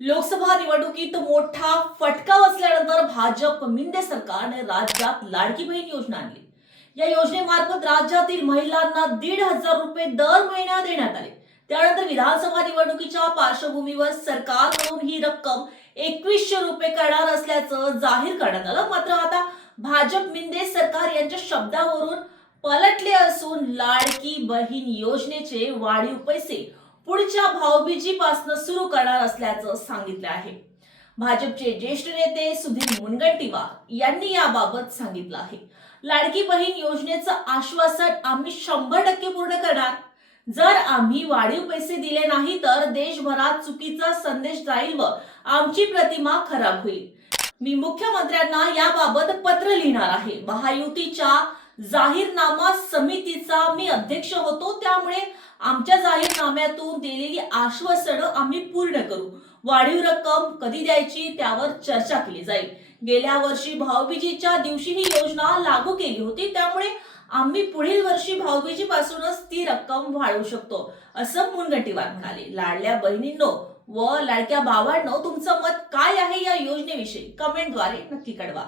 लोकसभा निवडणुकीत मोठा फटका बसल्यानंतर भाजप मिंदे सरकारने राज्यात लाडकी बहीण योजना आणली. या योजनेमार्फत राज्यातील महिलांना दीड हजार रुपये दर महिना देण्यात आले. त्यानंतर विधानसभा निवडणुकीच्या पार्श्वभूमीवर सरकारकडून ही रक्कम एकवीसशे रुपये करणार असल्याचं जाहीर करण्यात आलं. मात्र आता भाजप मिंदे सरकार यांच्या शब्दावरून पलटले असून लाडकी बहीण योजनेचे वाढीव पैसे पुढच्या भाऊबीजीपासून सुरू करणार असल्याचं सांगितलं आहे. भाजपचे ज्येष्ठ नेते सुधीर मुनगंटीवार यांनी याबाबत सांगितलं आहे. लाडकी बहीण योजनेचं आश्वासन आम्ही शंभर टक्के पूर्ण करणार. जर आम्ही वाढीव पैसे दिले नाही तर देशभरात चुकीचा संदेश जाईल व आमची प्रतिमा खराब होईल. मी मुख्यमंत्र्यांना याबाबत पत्र लिहिणार आहे. महायुतीच्या जाहीरनामा समितीचा मी अध्यक्ष होतो त्यामुळे आमच्या जाहीरनाम्यातून दिलेली आश्वासनं आम्ही पूर्ण करू. वाढीव रक्कम कधी द्यायची त्यावर चर्चा केली जाईल. गेल्या वर्षी भाऊबीजीच्या दिवशी ही योजना लागू केली होती त्यामुळे आम्ही पुढील वर्षी भाऊबीजी पासूनच ती रक्कम वाढवू शकतो असं मुनगंटीवार म्हणाले. लाडल्या बहिणींनो व लाडक्या भावांनो तुमचं मत काय आहे या योजनेविषयी? कमेंटद्वारे नक्की कळवा.